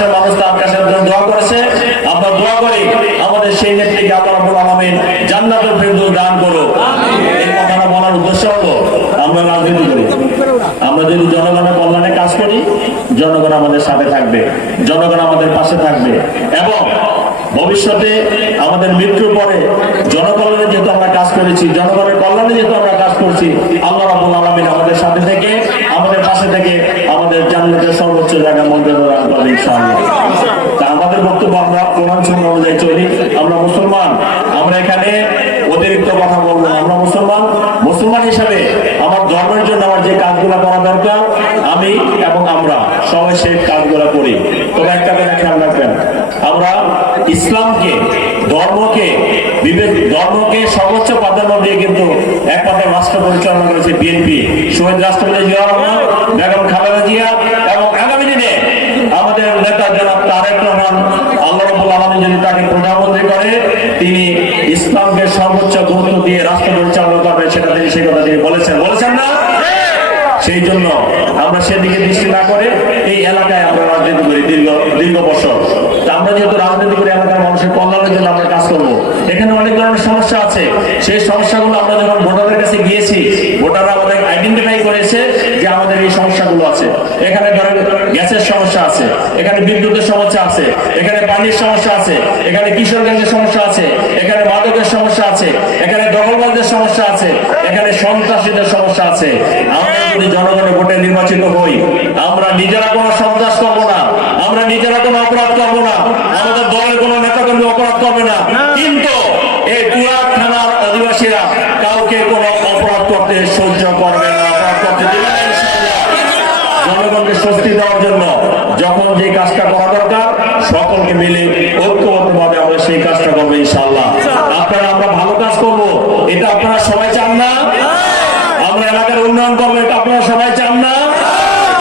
দেশের মানুষ তার কাছে দোয়া করেছে। আমরা দোয়া করি আমাদের সেই নেত্রীকে আল্লাহ রাব্বুল আলামিন জান্নাতুল ফেরদৌস দান করুক। এই কথাটা বলার উদ্দেশ্য হলো আমরা রাজনীতি করি, আমরা যদি জনগণের কল্যাণে কাজ করি জনগণ আমাদের সাথে থাকবে, জনগণ আমাদের পাশে থাকবে এবং ভবিষ্যতে আমাদের মৃত্যুর পরে জনকল্যাণে যেহেতু আমরা কাজ করেছি, জনগণের কল্যাণে যেহেতু আমরা কাজ করছি, আল্লাহ রাব্বুল আলামিন আমাদের সাথে থেকে আমাদের পাশে থেকে আমাদের জান্নাতের সর্বোচ্চ জায়গা মর্যাদা দান করবে ইনশাআল্লাহ। তা আমাদের বক্তব্য আমরা কোরআন সুন্নাহ অনুযায়ী চলি। আমরা মুসলমান, আমরা এখানে অতিরিক্ত কথা বলবো না। আমরা মুসলমান হিসাবে আমার ধর্মের জন্য আমার যে কাজগুলো করা দরকার আমি এবং আমরা সবাই সেই কাজগুলো করি। তবে একটা কথা খেয়াল রাখবেন, আমরা ইসলামকে ধর্মকে সর্বোচ্চ প্রাধান্য দিয়ে কিন্তু একমাত্র রাষ্ট্র পরিচালনা করেছে বিএনপি, শহীদ রাষ্ট্রপতি জিয়া রহমান, বেগম খালেদা জিয়া এবং আগামী দিনে আমাদের নেতা জনাব তারেক রহমান। আল্লাহ রাব্বুল আলামিন যদি তাকে প্রধানমন্ত্রী করে তিনি ইসলামকে সর্বোচ্চ গুরুত্ব দিয়ে রাষ্ট্র পরিচালনা করবেন, সেটা তিনি সেই কথা তিনি বলেছেন না? সেই জন্য আমরা সেদিকে দৃষ্টি না করে এই এলাকায় আমরা রাজনীতি করি দীর্ঘ বছর। তা আমরা যেহেতু রাজনীতি করি এলাকার মানুষের কল্যাণের জন্য আমরা কাজ করবো। এখানে অনেক ধরনের সমস্যা আছে, সেই সমস্যাগুলো আমরা যখন ভোটারদের কাছে গিয়েছি ভোটাররা আমাদের আইডেন্টিফাই করেছে যে আমাদের এই সমস্যাগুলো আছে। এখানে ধরেন গ্যাসের সমস্যা আছে, এখানে বিদ্যুতের সমস্যা আছে, এখানে পানির সমস্যা আছে, এখানে কিশোরগঞ্জের সমস্যা আছে, এখানে মাদকের সমস্যা আছে, এখানে দখলবাজদের সমস্যা আছে, এখানে সন্ত্রাসীদের সমস্যা আছে। আমরা যদি জনগণের ভোটে নির্বাচিত হই আমরা নিজেরা কোনো সন্ত্রাস করবো না, আমরা নিজেরা কোনো অপরাধ করবো না, আমাদের দলের কোনো নেতাকর্মী অপরাধ করবে না। কিন্তু এই তুরাগ থানার আদিবাসীরা কাউকে কোনো অপরাধ করতে সহ্য করবে না, অপরাধ করতে দিবে না ইনশাআল্লাহ। জনগণকে স্বস্তি দেওয়ার জন্য যখন যে কাজটা করা দরকার সকলকে মিলে ঐক্যবদ্ধভাবে আমরা সেই কাজটা করবো ইনশাআল্লাহ। আপনারা আমরা ভালো কাজ করবো এটা আপনারা সবাই চান না? আমরা এলাকার উন্নয়ন করবো এটা আপনারা সবাই চান না?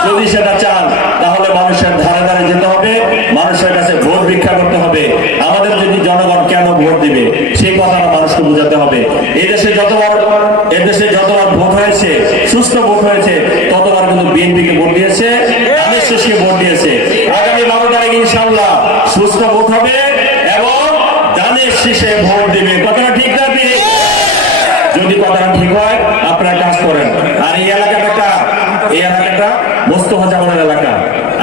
যদি সেটা চান তাহলে মানুষের ধারে ধারে যেতে হবে, মানুষের কাছে ভোট ভিক্ষা করতে হবে। আমাদের যদি জনগণ কেন ভোট দিবে সেই কথাটা মানুষকে বোঝাতে হবে। এদেশে যতবার ভোট হয়েছে, সুস্থ ভোট হয়েছে, ততবার কিন্তু বিএনপিকে ভোট দিয়েছে, ধানের শীষকে ভোট দিয়েছে। আগামী 12 তারিখ ইনশাআল্লাহ সুস্থ ভোট হবে এবং ধানের শীষে ভোট দিবে। কথাটা ঠিক না? যদি কথাটা ঠিক হয় আপনারা কাজ করেন। আর এই এলাকাটা মোস্তফা জামানের এলাকা।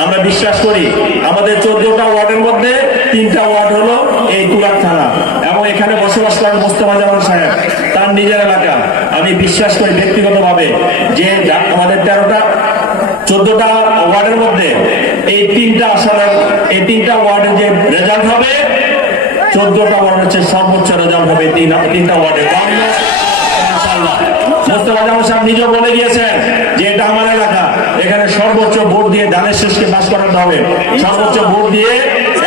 আমরা বিশ্বাস করি আমাদের 14টা ওয়ার্ডের মধ্যে 3টা ওয়ার্ড হলো এই তুরাগ থানা এবং এখানে বসবাস করেন মোস্তফা জামান সাহেব, তার নিজের এলাকা। আমি বিশ্বাস করি ব্যক্তিগতভাবে যে আমাদের 14টা ওয়ার্ডের মধ্যে এই 3টা আসলে এই 3টা ওয়ার্ডের যে রেজাল্ট হবে 14টা ওয়ার্ড হচ্ছে সর্বোচ্চ রেজাল্ট হবে 3টা ওয়ার্ডে। মোস্তফা জামান সাহেব নিজেও বলে গিয়েছেন যে এটা আমার এলাকা, এখানে সর্বোচ্চ ভোট দিয়ে ধানের শীষকে পাস করাতে হবে, সর্বোচ্চ ভোট দিয়ে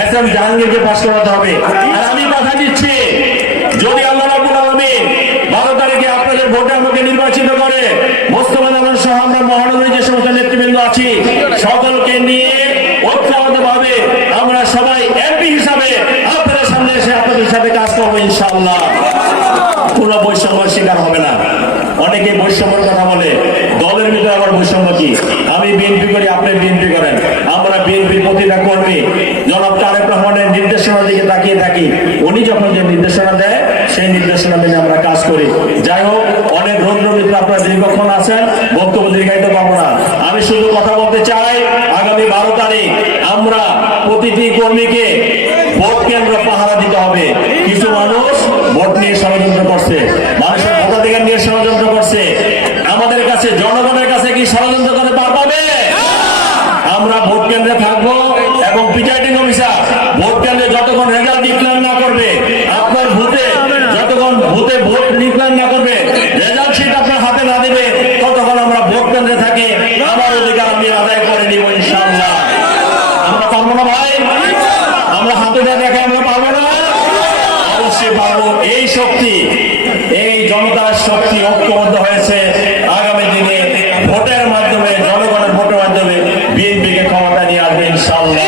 এস এম জাহাঙ্গীরকে পাস করাতে হবে। আর আমি কথা দিচ্ছি যদি আল্লাহ রাব্বুল আলামিন 12 তারিখে আপনাদের ভোটে আমাকে নির্বাচিত করে মোস্তফা জামান সহ আমরা মহানগরীর যে সমস্ত নেতৃবৃন্দ আছি সকলকে নিয়ে ঐক্যবদ্ধভাবে আমরা সবাই এমপি হিসাবে আপনাদের সামনে এসে আপনাদের সাথে কাজ করবো ইনশাআল্লাহ। কোনো বৈষম্যের শিকার হবে না। অনেকে বৈষম্যের কথা বলে, দলের ভিতরে আবার বৈষম্য কি? আমি বিএনপি করি, আপনি বিএনপি করেন, আমরা বিএনপির প্রতিটা কর্মী জনাব তারেক রহমানের নির্দেশনার দিকে তাকিয়ে থাকি। উনি যখন যে নির্দেশনা দেয় সেই নির্দেশনা মেনে আমরা কাজ করি। যাই হোক, অনেক রৌদ্রমিত্র আপনারা দীর্ঘক্ষণ আছেন, বক্তব্য দীর্ঘায়িত পাবো না। আমি শুধু কথা বলতে চাই আগামী 12 তারিখ আমরা প্রতিটি কর্মীকে ভোট কেন্দ্র পাহারা দিতে হবে। কিছু মানুষ ভোট নিয়ে ষড়যন্ত্র করছে, মানুষের ভোটাধিকার নিয়ে ষড়যন্ত্র করছে। আমাদের কাছে জনগণের কাছে কি ষড়যন্ত্র করে পার পাবে? আমরা ভোট কেন্দ্রে থাকবো এবং প্রিজাইডিং অফিসার ভোট কেন্দ্রে যতক্ষণ রেজাল্ট ডিক্লেয়ার না করবে, আপনার যতক্ষণ ভোট ডিক্লেয়ার না করবে, রেজাল্ট শিট আপনার হাতে না দেবে, ততক্ষণ আমরা ভোট কেন্দ্রে থাকি আমার অধিকার আমি আদায় করে নিব ইনশাআল্লাহ। আমরা পারবো না ভাই? আমরা হাতে দেখে আমরা পারবো না? অবশ্যই পারবো। এই শক্তি, এই জনতার শক্তি ঐক্যবদ্ধ হয়েছে। আগামী দিনে ভোটের মাধ্যমে, জনগণের ভোটের মাধ্যমে বিএনপিকে ক্ষমতা নিয়ে আসবে ইনশাআল্লাহ।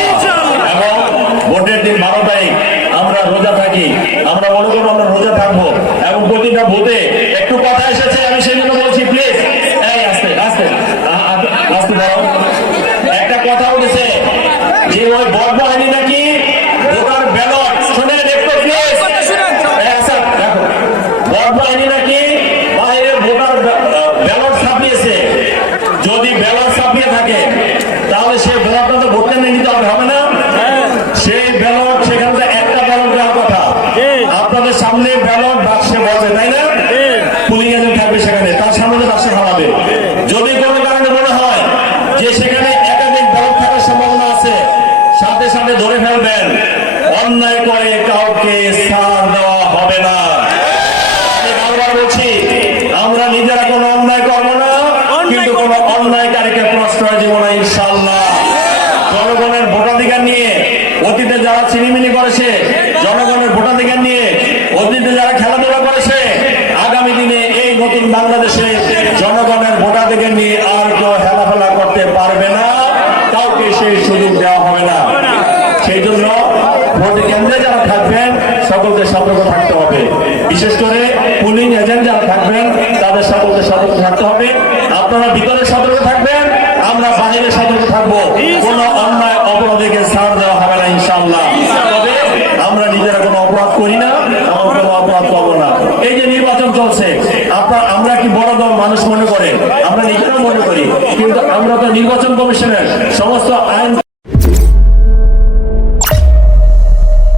এবং ভোটের দিন 12 তারিখ আমরা রোজা থাকি, আমরা মনে করবো আমরা রোজা থাকবো এবং প্রতিটা ভোটে একটু কথা এসেছে, আমি সেজন্য বলছি প্লিজ আস্তে আস্তে আস্তে একটা কথা উঠেছে যে ওই বড় হবে হবে না? সেই ব্যালট সেখান থেকে একটা ব্যালট দেওয়ার কথা আপনাদের সামনে ব্যালট বাক্সে বসে, তাই না? পুলিশ এজেন্ট থাকবে সেখানে, তার সামনে বাক্সে খাওয়াবে। যদি কোনো কারণে মনে হয় যে সেখানে একাধিক ব্যালট থাকার সম্ভাবনা আছে, সাথে সাথে ধরে ফেলবেন। অন্যায় করে কাউকে ছাড় দেওয়া হবে না। আমি বারবার বলছি, আমরা নিজেরা কোনো অন্যায় করবো না, কিন্তু কোনো অন্যায়কারীকে প্রশ্রয় দেব না ইনশাআল্লাহ। জনগণের ভোটাধিকার নিয়ে অতীতে যারা চিনিমিনি করেছে, জনগণের ভোটাধিকার নিয়ে অতীতে যারা খেলাধুলা করেছে, আগামী দিনে এই নতুন বাংলাদেশে জনগণের ভোটাধিকার নিয়ে আর কেউ হেলাফেলা করতে পারবে না, কাউকে সেই সুযোগ দেওয়া হবে না। সেই জন্য ভোট কেন্দ্রে যারা থাকবেন সকলকে সতর্ক থাকতে হবে। বিশেষ করে পুলিং এজেন্ট যারা থাকবেন তাদের সকলকে সতর্ক থাকতে হবে। আপনারা ভিতরে সতর্ক থাকবেন, আমরা বাহিরে সতর্ক থাকবো। কোন অন্যায় অপরাধীকে ছাড় দেওয়া হবে না ইনশাআল্লাহ। তবে আমরা নিজেরা কোনো অপরাধ করি না, আমরা কোনো অপরাধ করবো না। এই যে নির্বাচন চলছে, আমরা কি বড় দল মানুষ মনে করে? আমরা নিজেরাও মনে করি, কিন্তু আমরা তো নির্বাচন কমিশনের সমস্ত আইন